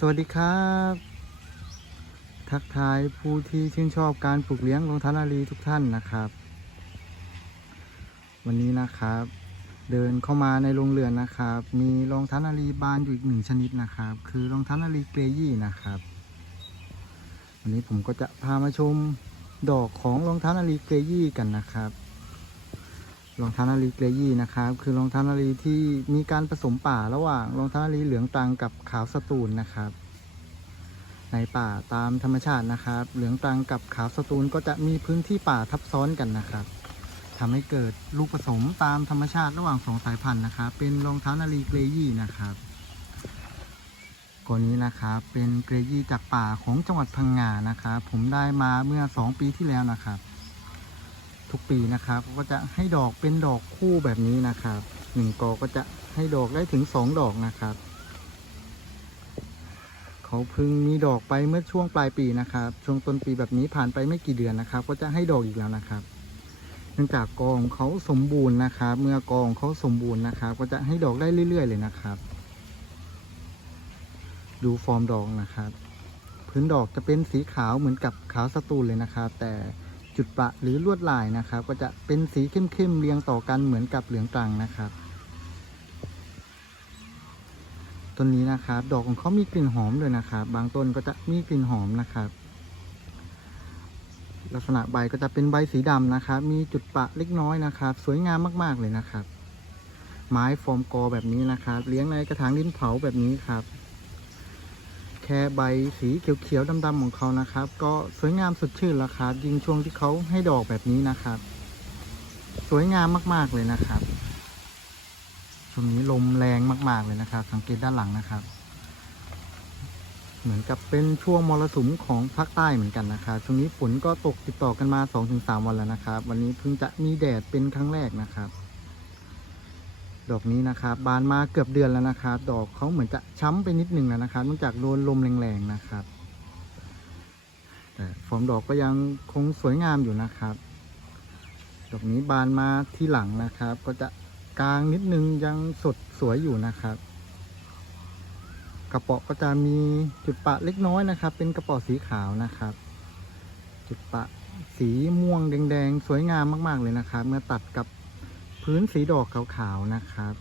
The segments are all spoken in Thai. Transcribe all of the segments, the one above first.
สวัสดีครับ ทักทายผู้ที่ชื่นชอบการปลูกเลี้ยงรองทานารีทุกท่านนะครับ วันนี้นะครับ เดินเข้ามาในโรงเรือนนะครับ มีรองทานารีบานอยู่อีกหนึ่งชนิดนะครับ คือรองทานารีเกรยี่นะครับ วันนี้ผมก็จะพามาชมดอกของรองทานารีเกรยี่กันนะครับ รองเท้านารีเกรยี่นะครับ คือรองเท้านารีที่มีการผสมป่าระหว่างรองเท้านารีเหลืองตังกับขาวสตูลนะครับ ในป่าตามธรรมชาตินะครับ เหลืองตังกับขาวสตูลก็จะมีพื้นที่ป่าทับซ้อนกันนะครับทำให้เกิดลูกผสมตามธรรมชาติระหว่างสองสายพันธุ์นะครับ เป็นรองเท้านารีเกรยี่นะครับตัวนี้นะครับเป็นเกรยี่จากป่าของจังหวัดพังงานะครับ ผมได้มาเมื่อ 2 ปีที่แล้วนะครับ ทุกปีนะครับก็จะให้ดอกเป็นดอกคู่แบบนี้นะครับหนึ่งกอก็จะให้ดอกได้ถึงสองดอกนะครับ เขาพิ่งมีดอกไปเมื่อช่วงปลายปีนะครับ ช่วงต้นปีแบบนี้ผ่านไปไม่กี่เดือนนะครับ ก็จะให้ดอกอีกแล้วนะครับ เนื่องจากกองเขาสมบูรณ์นะครับ เมื่อกอของเขาสมบูรณ์นะครับ ก็จะให้ดอกได้เรื่อย ๆ เลยนะครับ ดูฟอร์มดอกนะครับ พื้นดอกจะเป็นสีขาวเหมือนกับขาวสตูลเลยนะครับ แต่ จุดประหรือลวดลายนะครับ ก็จะเป็นสีเข้มๆเรียงต่อกันเหมือนกับเหลืองตรังนะครับต้นนี้นะครับ ดอกของเขามีกลิ่นหอมด้วยนะครับ บางต้นก็จะมีกลิ่นหอมนะครับ ลักษณะใบก็จะเป็นใบสีดำนะครับ มีจุดปะเล็กน้อยนะครับ สวยงามมากๆเลยนะครับ ไม้ฟอร์มกอแบบนี้นะครับ เลี้ยงในกระถางดินเผาแบบนี้ครับ แค่ใบสีเขียวๆดำๆของเขานะครับ ก็สวยงามสดชื่นแล้วครับยิ่งช่วงที่เขาให้ดอกแบบนี้นะครับ สวยงามมากๆเลยนะครับช่วงนี้ลมแรงมาก ๆเลยนะครับ สังเกตด้านหลังนะครับ เหมือนกับเป็นช่วงมรสุมของภาคใต้เหมือนกันนะครับช่วงนี้ฝนก็ตกติดต่อกันมา 2-3 วันแล้วนะครับ วันนี้เพิ่งจะมีแดดเป็นครั้งแรกนะครับ ดอกนี้นะครับ บานมาเกือบเดือนแล้วนะครับ ดอกเขาเหมือนจะช้ำไปนิดนึงแล้วนะครับเนื่องจากโดนลมแรงๆนะครับ แต่ฟอร์มดอกก็ยังคงสวยงามอยู่นะครับ ดอกนี้บานมาที่หลังนะครับ ก็จะกลางนิดนึงยังสดสวยอยู่นะครับ กระเปาะก็จะมีจุดปะเล็กน้อยนะครับ เป็นกระเปาะสีขาวนะครับ จุดปะสีม่วงแดงๆ สวยงามมากๆเลยนะครับ เมื่อตัดกับ พื้นสีดอกขาวๆนะครับ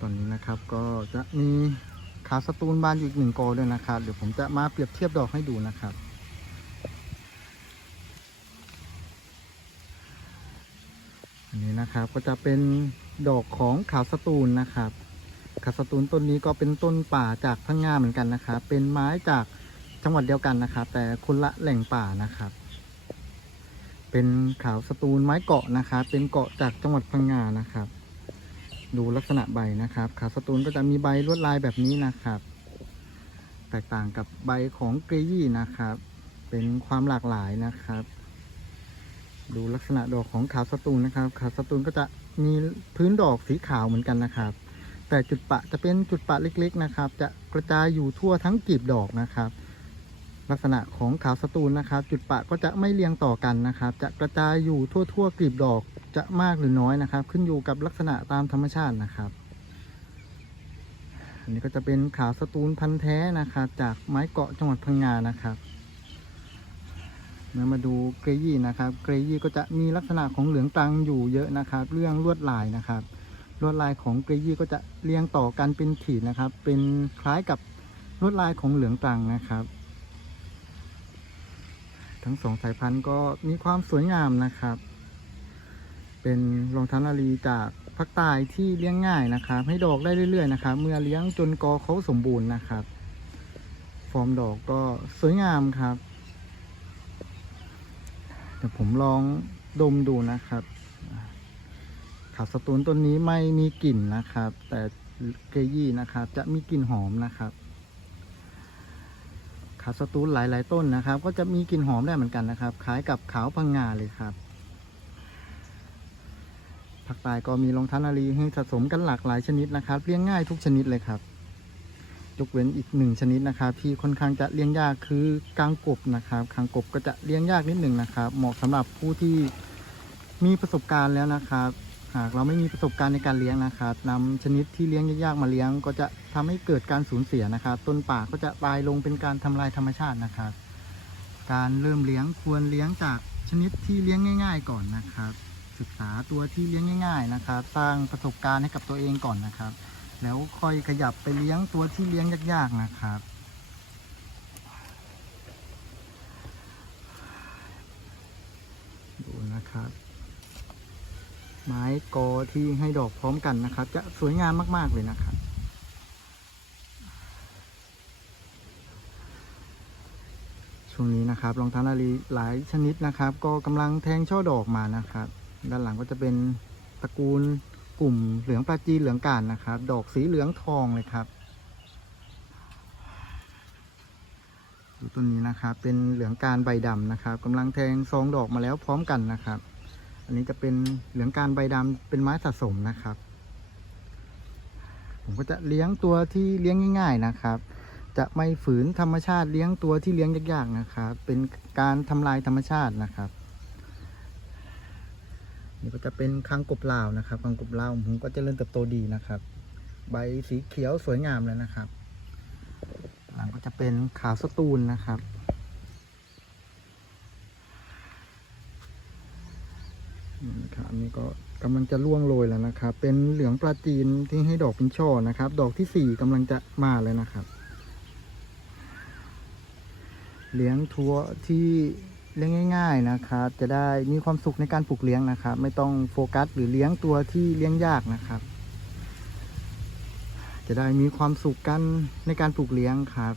ตอนนี้นะครับก็จะมีขาสตูนบานอยู่อีกหนึ่งกอด้วยนะครับ เดี๋ยวผมจะมาเปรียบเทียบดอกให้ดูนะครับอันนี้นะครับก็จะเป็นดอกของขาสตูลนะครับขาสตูลต้นนี้ก็เป็นต้นป่าจากพังงาเหมือนกันนะครับ เป็นไม้จากจังหวัดเดียวกันนะครับ แต่คนละแหล่งป่านะครับ เป็นขาวสตูลไม้เกาะนะครับ เป็นเกาะจากจังหวัดพังงานะครับ ดูลักษณะใบนะครับ ขาวสตูลก็จะมีใบลวดลายแบบนี้นะครับ แตกต่างกับใบของเกรยี่นะครับ เป็นความหลากหลายนะครับ ดูลักษณะดอกของขาวสตูลนะครับ ขาวสตูลก็จะมีพื้นดอกสีขาวเหมือนกันนะครับ แต่จุดปะจะเป็นจุดปะเล็ก ๆนะครับ จะกระจายอยู่ทั่วทั้งกลีบดอกนะครับ ลักษณะของขาวสตูลนะครับ จุดปะก็จะไม่เรียงต่อกันนะครับ จะกระจายอยู่ทั่วๆกลีบดอกจะมากหรือน้อยนะครับ ขึ้นอยู่กับลักษณะตามธรรมชาตินะครับอันนี้ก็จะเป็นขาวสตูลพันธุ์แท้นะครับ จากไม้เกาะจังหวัดพังงานะครับเมื่อมาดูเกรยี่นะครับ เกรยี่ก็จะมีลักษณะของเหลืองตังอยู่เยอะนะครับ เรื่องลวดลายนะครับ ลวดลายของเกรยี่ก็จะเรียงต่อกันเป็นขีดนะครับ เป็นคล้ายกับลวดลายของเหลืองตังนะครับ ทั้งสองสายพันธุ์ก็มีความสวยงามนะครับ เป็นรองเท้านารีจากภาคใต้ที่เลี้ยงง่ายนะครับ ให้ดอกได้เรื่อยๆนะครับ เมื่อเลี้ยงจนกอเขาสมบูรณ์นะครับ ฟอร์มดอกก็สวยงามครับเดี๋ยวผมลองดมดูนะครับขาสตูนต้นนี้ไม่มีกลิ่นนะครับ แต่เกยยี่นะครับ จะมีกลิ่นหอมนะครับ ขาสตูนหลาย ๆ ต้นนะครับ ก็จะมีกลิ่นหอมได้เหมือนกันนะครับคล้ายกับขาวพังงาเลยครับภาคใต้ก็มีรองเท้านารีให้สะสมกันหลากหลายชนิดนะครับเลี้ยงง่ายทุกชนิดเลยครับยกเว้นอีกหนึ่งชนิดนะครับ ที่ค่อนข้างจะเลี้ยงยากคือกางกบนะครับกางกบก็จะเลี้ยงยากนิดหนึ่งนะครับ เหมาะสำหรับผู้ที่มีประสบการณ์แล้วนะครับ หากเราไม่มีประสบการณ์ในการเลี้ยงนะครับนำชนิดที่เลี้ยงยากๆมาเลี้ยง ก็จะทำให้เกิดการสูญเสียนะครับ ต้นป่าก็จะตายลงเป็นการทำลายธรรมชาตินะครับ การเริ่มเลี้ยงควรเลี้ยงจากชนิดที่เลี้ยงง่าย ๆ ก่อนนะครับ ศึกษาตัวที่เลี้ยงง่าย ๆนะครับ สร้างประสบการณ์ให้กับตัวเองก่อนนะครับ แล้วค่อยขยับไปเลี้ยงตัวที่เลี้ยงยากๆนะครับดูนะครับ ไม้กอที่ให้ดอกพร้อมกันนะครับ จะสวยงามมาก ๆ เลยนะครับช่วงนี้นะครับรองเท้านาลีหลายชนิดนะครับ ก็กำลังแทงช่อดอกมานะครับ ด้านหลังก็จะเป็นตระกูลกลุ่มเหลืองปลาจีนเหลืองก่านนะครับ ดอกสีเหลืองทองเลยครับดูต้นนี้นะครับเป็นเหลืองการใบดำนะครับกำลังแทงซองดอกมาแล้วพร้อมกันนะครับ อันนี้จะเป็นเหลืองการใบดำเป็นไม้สะสมนะครับ ผมก็จะเลี้ยงตัวที่เลี้ยงง่าย ๆนะครับ จะไม่ฝืนธรรมชาติเลี้ยงตัวที่เลี้ยงยากๆนะครับ เป็นการทำลายธรรมชาตินะครับนี่ก็จะเป็นคังกบลาวนะครับคังกบลาวผมก็เจะเริ่มเติบโตดีนะครับ ใบสีเขียวสวยงามเลยนะครับ หลังก็จะเป็นขาวสตูลนะครับ นี่นะครับอันนี้ก็กำลังจะร่วงโรยแล้วนะครับ เป็นเหลืองปลาจีนที่ให้ดอกเป็นช่อนะครับ ดอกที่สี่กำลังจะมาเลยนะครับ เลี้ยงทัวที่เลี้ยงง่าย ๆนะครับ จะได้มีความสุขในการปลูกเลี้ยงนะครับ ไม่ต้องโฟกัส หรือเลี้ยงตัวที่เลี้ยงยากนะครับ จะได้มีความสุขกันในการปลูกเลี้ยงครับ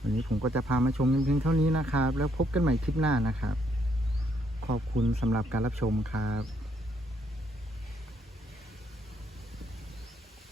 วันนี้ผมก็จะพามาชมกันเพียงเท่านี้นะครับ แล้วพบกันใหม่คลิปหน้านะครับ ขอบคุณสำหรับการรับชมครับ